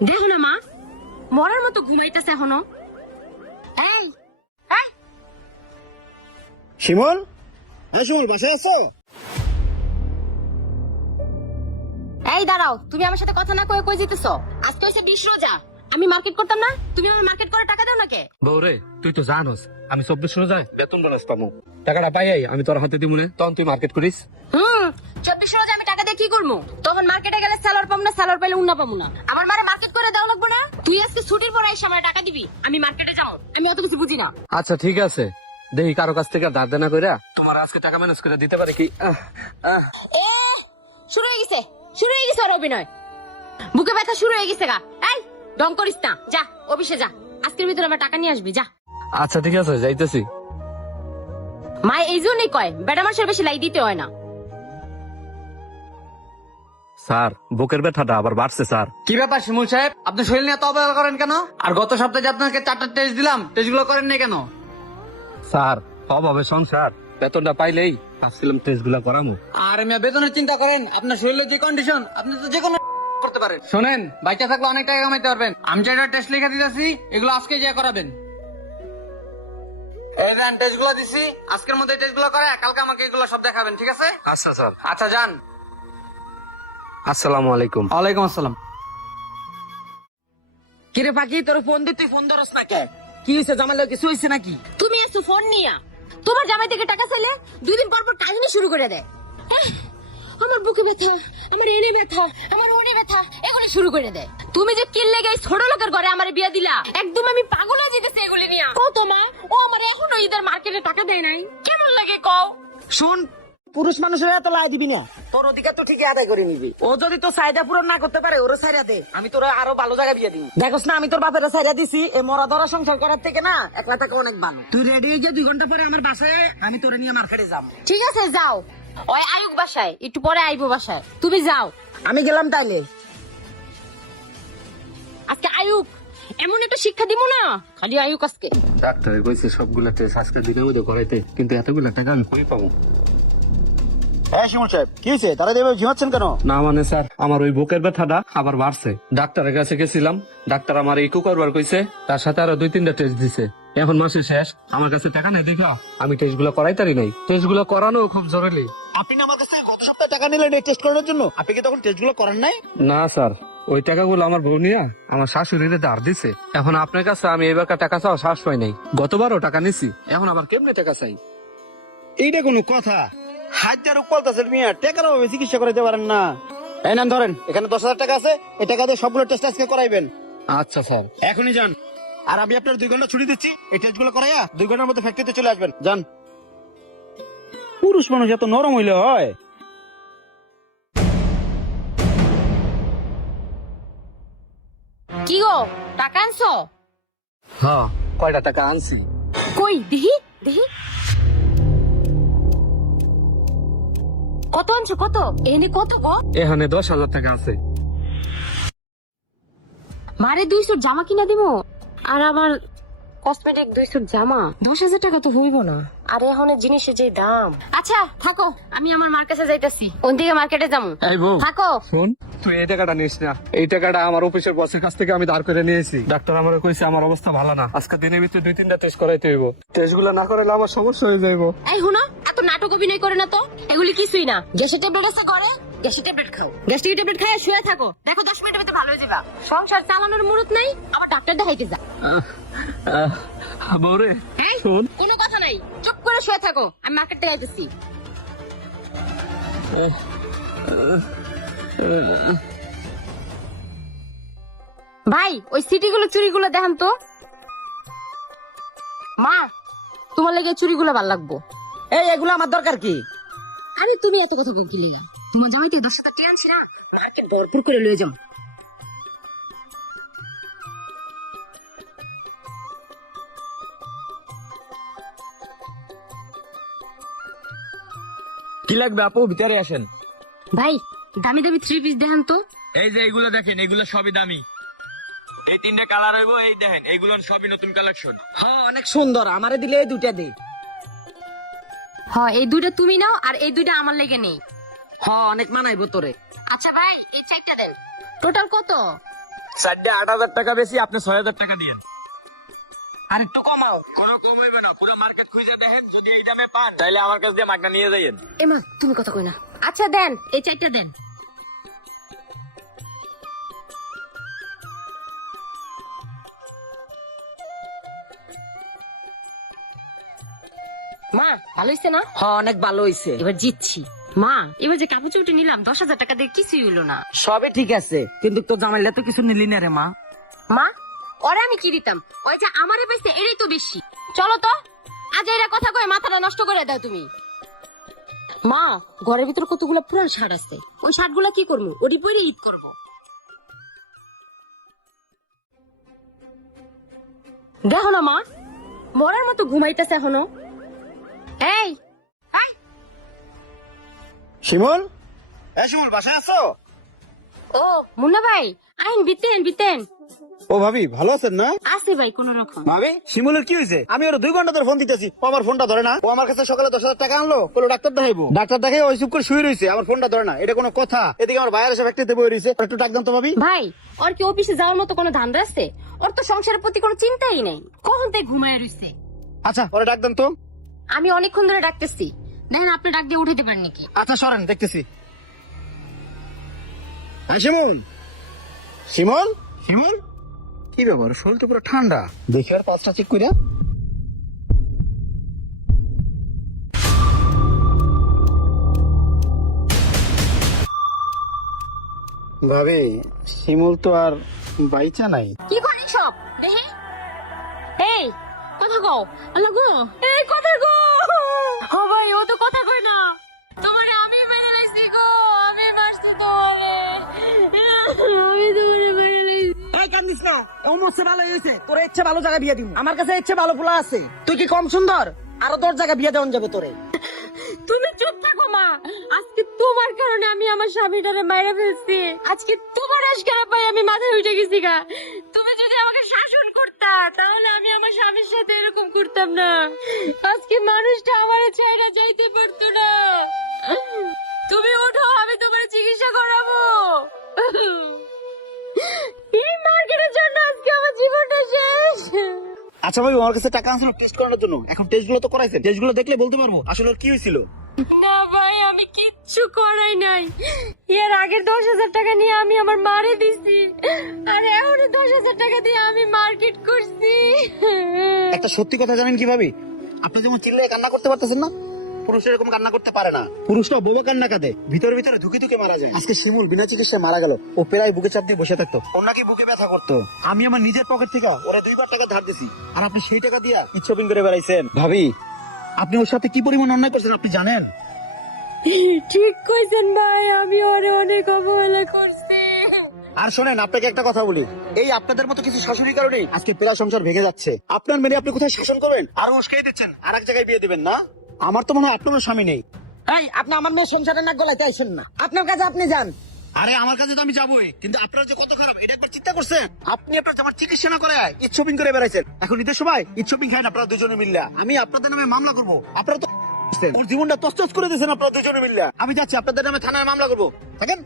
দেখো না মা, মরার মতো ঘুমাইতেছে এখনো। এই এই শিমুল, হ্যাঁ শিমুল, বাসায় আছো? এই দাঁড়াও, তুমি আমার সাথে কথা না কয়ে কই যেতেছো? আজকে হইছে 20 রোজা, আমি মার্কেট করতাম না? তুমি আমার মার্কেট করে টাকা দাও না কে? বউরে, তুই তো জানোস আমি 24 রোজায় বেতন বোনাস পাবো। টাকাটা পাই আমি তোর হাতে দিমু না, তখন তুই মার্কেট করিস। 24 রোজা আমি টাকা দিয়ে কি করবো? তখন মার্কেটে গেলে স্যালার পাবো না, স্যালার পাইলে উন্না পাবো না। আমার মারে মার্কেট করে দাও লাগবে না? তুই আজকে ছুটির পর এসে আমার টাকা দিবি, আমি মার্কেটে যাবো। আমি অত কিছু বুঝি না। আচ্ছা ঠিক আছে, দেখি কারো কাছ থেকে ধার দেনা কইরা তোমার আজকে টাকা ম্যানেজ করে দিতে পারে কি। এ, শুরু হয়ে গেছে, শুরু হয়ে গেছে ওর অভিনয়। বুকে ব্যথা শুরু হয়ে গেছে গা। এই ডং করিস না, যা অফিসে যা, আজকের ভিতরে আমার টাকা নিয়ে আসবি, যা। আচ্ছা ঠিক আছে, যাইতেছি। মা এই জন্যই কয় বেটা মানুষের বেশি লাই দিতে হয় না। স্যার, বুকের ব্যথাটা আবার বাড়ছে স্যার। কি ব্যাপার শিমুল সাহেব, আপনি শরীর নিয়ে এত অবহেলা করেন কেন? আর গত সপ্তাহে যে আপনাকে 4টা টেস্ট দিলাম, টেস্ট গুলো করেন নাই কেন? স্যার, অভাবে সংসার, বেতনটা পাইলেই ভাবছিলাম টেস্ট গুলা করামু। আর মিয়া বেতনের চিন্তা করেন, আপনার শরীরের যে কন্ডিশন, আপনি তো যে কোনো করতে পারেন। শোনেন, বাচ্চা থাকলে অনেক টাকা কামাইতে পারবেন। আমি যেটা টেস্ট লিখে দিতেছি, এগুলো আজকে যা করাবেন। এই দেন টেস্ট গুলো দিছি, আজকের মধ্যে টেস্ট গুলো করে কালকে আমাকে এগুলো সব দেখাবেন, ঠিক আছে? আচ্ছা স্যার। আচ্ছা যান। আসসালামু আলাইকুম। ওয়ালাইকুম আসসালাম। কিরে পাখি, তোর ফোন দি, তুই ফোন ধরস না কে? কি হয়েছে, জামাইলে কিছু হয়েছে নাকি? তুমি এসো ফোন নিয়া, তোমার জামাই থেকে টাকা চাইলে 2 দিন পর পর কাহিনী শুরু করে দেয়। আমার বুকে ব্যথা, আমার এনে ব্যথা, আমার ওনে ব্যথা, এগুলি শুরু করে দেয়। তুমি যে কিল লেগে ছোট লোকের ঘরে আমার বিয়া দিলা, একদম আমি পাগল হয়ে যেতেছি এগুলি নিয়া। কও তো মা, ও আমার এখনো ঈদের মার্কেটে টাকা দেয় নাই, কেমন লাগে কও? শুন, পুরুষ মানুষের এত লাই দিবি না, তোর অধিকার তো ঠিকই আদায় করে নিবি। ও যদি তোর চাহিদা পূরণ না করতে পারে, ওরে ছাইরা দে, আমি তোর আরো ভালো জায়গা বিয়ে দিই। দেখোস না, আমি তোর বাপের ছাইরা দিছি, এই মরা ধরা সংসার করার থেকে না একলা থাকা অনেক ভালো। তুই রেডি হয়ে গিয়ে 2 ঘন্টা পরে আমার বাসায় আয়, আমি তোরে নিয়ে মার্কেটে যাবো। ঠিক আছে যাও, ওই আয়ুক বাসায়, একটু পরে আইবো বাসায়, তুমি যাও। আমি গেলাম তাইলে। আজকে আয়ুক এমন একটা শিক্ষা দিব না, খালি আয়ুক আজকে। ডাক্তার কইছে সবগুলা টেস্ট আজকে দিনের মধ্যে করাইতে, কিন্তু এতগুলা টাকা আমি কই পাবো? হ্যাঁ শিমুল সাহেব, কি হয়েছে? তারা এভাবে ঝিমাচ্ছেন কেন? না মানে স্যার, আমার ওই বুকের ব্যথাটা আবার বাড়ছে। ডাক্তারের কাছে গেছিলাম, ডাক্তার আমার ইকো করবার কইছে, তার সাথে আরো 2-3টা টেস্ট দিছে। এখন মাসের শেষ, আমার কাছে টাকা নেই দেখা আমি টেস্ট গুলো করাইতারি নাই। টেস্ট গুলো করানো খুব জরুরি। আপনি না আমার কাছ থেকে গত সপ্তাহে টাকা নিলেন এই টেস্ট করার জন্য, আপনি কি তখন টেস্ট গুলো করান নাই? না স্যার, ওই টাকাগুলো আমার বউ নিয়ে আমার শাশুড়িরে ধার দিছে। এখন আপনার কাছে আমি এবার টাকা চাও শ্বাস পাই নাই। গতবারও টাকা নিছি, এখন আবার কেমনে টাকা চাই? এইটা কোনো কথা? হাজার উপালতাছেন মিয়া, টাকার অভাবে চিকিৎসা করাইতে পারেন না। এই নেন ধরেন, এখানে 10,000 টাকা আছে, এই টাকা দিয়ে সবগুলো টেস্ট আজকে করাইবেন। আচ্ছা স্যার। এখনই যান। আর আমি আপনার 2 ঘন্টা ছুটি দিচ্ছি, এই টেস্ট গুলো করাইয়া 2 ঘন্টার মধ্যে ফ্যাক্টরিতে চলে আসবেন। যান। পুরুষ মানুষ এত নরম হইলে হয়? কি গো, টাকা আনছো? হ্যাঁ, কয়টা টাকা আনছি। কই দেখি দেখি, কত আনছো? কত এনে কত গো? এখানে 10,000 টাকা আছে। মারে 2 সুট জামা কিনা দিমু, আর আমার কসমেটিক 2 সুট জামা। 10,000 টাকা তো হইব না, আর এখন জিনিসের যে দাম। আচ্ছা থাকো, আমি আমার মার কাছে যাইতাছি, ওন দিকে মার্কেটে যামু। এই বউ, থাকো। শোন, তুই এই টাকাটা নিস না। এই টাকাটা আমার অফিসের বসের কাছ থেকে আমি ধার করে নিয়েছি। ডাক্তার আমার কইছে আমার অবস্থা ভালো না, আজকে দিনের ভিতরে 2-3টা টেস্ট করাইতে হইব। টেস্ট গুলো না করাইলে আমার সমস্যা হয়ে যাইব। এই হুনো, এত নাটক অভিনয় করে না তো, এগুলি কিছুই না। গ্যাসের ট্যাবলেট আছে করে, গ্যাসের ট্যাবলেট খাও। গ্যাস্ট্রিক ট্যাবলেট খায় শুয়ে থাকো, দেখো 10 মিনিটের ভিতরে ভালো হয়ে যাবা। সংসার চালানোর মুরত নাই, আবার ডাক্তার দেখাইতে যা। বউরে, এই শোন, কোনো কথা নাই, চুপ করে শুয়ে থাকো, আমি মার্কেট থেকে আইতেছি। ভাই ওই সিটিগুলো চুরিগুলো দেখান তো। মা, তোমার লাগে চুরিগুলো ভাল লাগবো। এই এগুলো আমার দরকার কি? আরে তুমি এত কথা কি লিগা? তোমার জামাইতে 10,000 টাকা আনছি না, মার্কেট ভরপুর করে লয়ে যাও। কি লাগবে আপু, ভিতরে আসেন। ভাই দামি দামি 3 পিস দেখান তো। এই যে এইগুলো দেখেন, এগুলো সবই দামি। এই 3টে কালার হইব, এই দেখেন এইগুলো সবই নতুন কালেকশন। হ্যাঁ অনেক সুন্দর, আমারে দিলে এই 2টা দে। হ্যাঁ এই 2টা তুমি নাও, আর এই 2টা আমার লেগে নেই। হ্যাঁ অনেক মানাইবো তোরে। আচ্ছা ভাই এই 4টা দেন। টোটাল কত? চারটে 8,000 টাকা বেশি, আপনি 6,000 টাকা দিয়েন। আর একটু কমাও। কোনো কম হইবে না, পুরো মার্কেট খুঁজে দেখেন, যদি এই দামে পান তাহলে আমার কাছ দিয়ে মাগনা নিয়ে যাইয়েন। এমা তুমি কথা কই না। আচ্ছা দেন, এই 4টা দেন। মা ভালো হইছে না? হ্যাঁ অনেক ভালো হইছে। এবার জিতছি। মা এবার যে কাপড় চুপটি নিলাম 10,000 টাকা দিয়ে কিছুই হইলো না। সবই ঠিক আছে, কিন্তু তোর জামাইলে তো কিছু নিলি না রে মা। মা ওরে আমি কি দিতাম, ওই যে আমারে পাইছে এটাই তো বেশি। চলো তো, আজ এরা কথা কয়ে মাথাটা নষ্ট করে দাও তুমি। মা ঘরের ভিতর কতগুলো পুরান শার্ট আছে, ওই শার্ট গুলা কি করবো? ওটি পরে ঈদ করবো। দেখো না মা, মরার মতো ঘুমাইতেছে এখনো। এই শিমুল, শিমুল বাসায় আছো? ও মুন্না ভাই, আইন বিতেন। ও ভাবি ভালো আছেন না? আছে ভাই কোন রকম। ভাবি শিমুলের কি হয়েছে? আমি ওর 2 ঘন্টা ধরে ফোন দিতেছি, ও আমার ফোনটা ধরে না। ও আমার কাছে সকালে 10,000 টাকা আনলো, বললো ডাক্তার দেখাইবো। ডাক্তার দেখাই ওই চুপ করে শুয়ে রয়েছে, আমার ফোনটা ধরে না। এটা কোনো কথা? এদিকে আমার ভাইয়ের এসে ফ্যাক্টরিতে বই রয়েছে, একটু ডাক দেন তো ভাবি। ভাই ওর কি অফিসে যাওয়ার মতো কোনো ধান্দা আছে? ওর তো সংসারের প্রতি কোনো চিন্তাই নেই, কখন থেকে ঘুমায় রইছে। আচ্ছা ওরা ডাক দেন তো। আমি অনেকক্ষণ ধরে ডাকতেছি, দেখেন আপনি ডাক দিয়ে উঠাতে পারেন নাকি? আচ্ছা সরেন, দেখতেছি। শিমুল, শিমুল, শিমুল, কি ব্যাপার? শরীর তো পুরো ঠান্ডা। দেখি আর পাঁচটা চেক কইরা। ভাবি শিমুল তো আর বাইচা নাই। কি করি সব দেখে? এই কথা কও। আল্লাহ গো, এই কথা গো। ও ভাই ও তো কথা কই না। তোমারে আমি মেরে লাইছি গো, আমি মারছি তোমারে, আমি তোমারে মেরে লাইছি। এই কান্দিস না, ও মরছে ভালো হয়েছে। তোর ইচ্ছে ভালো জায়গা বিয়ে দিব, আমার কাছে ইচ্ছে ভালো পোলা আছে। তুই কি কম সুন্দর? আরো 10 জায়গা বিয়ে দেওয়া যাবে তোরে। তুমি চুপ থাকো মা, আজকে তোমার কারণে আমি আমার স্বামীটারে মাইরা ফেলছি। আজকে তোমার আশকারা পাই আমি মাথায় উঠে গেছি গা। তুমি যদি আমাকে শাসন করতা তাহলে আমি আমার স্বামীর সাথে এরকম করতাম না। আজকে মানুষটা আমারে ছেড়ে যাইতে পারতো না। তুমি ওঠো, আমি তোমার চিকিৎসা করাবো। এই মার্কেটের জন্য আজকে আমার জীবনটা শেষ। আচ্ছা ভাই, আমার কাছে টাকা আনছিল টেস্ট করানোর জন্য। এখন টেস্ট গুলো তো করাইছে, টেস্ট গুলো দেখলে বলতে পারবো আসলে ওর কি হয়েছিল। না ভাই আমি কিচ্ছু করাই নাই। এর আগের 10,000 টাকা নিয়ে আমি আমার মারে দিছি, আর এখন 10,000 টাকা দিয়ে আমি মার্কেট করছি। একটা সত্যি কথা জানেন কি ভাবি? আপনি যেমন চিল্লায় কান্না করতে পারতেছেন না, পুরুষ এরকম কান্না করতে পারে না। পুরুষটা বোবা কান্না কাঁদে, ভিতরে ভিতরে ধুকে ধুকে মারা যায়। আজকে শিমুল বিনা চিকিৎসায় মারা গেল। ও প্রায় বুকে চাপ দিয়ে বসে থাকতো, ওর নাকি বুকে ব্যথা করতো। আমি আমার নিজের পকেট থেকে ওরা 2বার টাকা ধার দিছি, আর আপনি সেই টাকা দিয়া শপিং করে বেড়াইছেন। ভাবি আপনি ওর সাথে কি পরিমাণ অন্যায় করছেন আপনি জানেন? ঠিক কইছেন ভাই, আমি ওরে অনেক অবহেলা করছি। আর শোনেন, আপনাকে একটা কথা বলি, এই আপনাদের মতো কিছু শাশুড়ির কারণেই আজকে প্রায় সংসার ভেঙে যাচ্ছে। আপনার মেয়ে আপনি কোথায় শাসন করবেন আর উস্কাই দিচ্ছেন, আর এক জায়গায় বিয়ে দিবেন না। আমার তো মনে হয় আপনার স্বামী নেই। এই আপনি আমার মেয়ে সংসারে নাক গলাইতে আইছেন না, আপনার কাছে আপনি যান। আরে আমার কাছে তো আমি যাবোই, কিন্তু আপনার যে কত খারাপ এটা একবার চিন্তা করছেন? আপনি আপনার আমার চিকিৎসা না করে ঈদ শপিং করে বেড়াইছেন। এখন ঈদের সময় ঈদ শপিং খাই না আপনারা দুজনে মিললা। আমি আপনাদের নামে মামলা করবো। আপনারা তো ওর জীবনটা তছতছ করে দিয়েছেন আপনারা দুজনে মিললা। আমি যাচ্ছি, আপনাদের নামে থানায় মামলা করবো। থাকেন।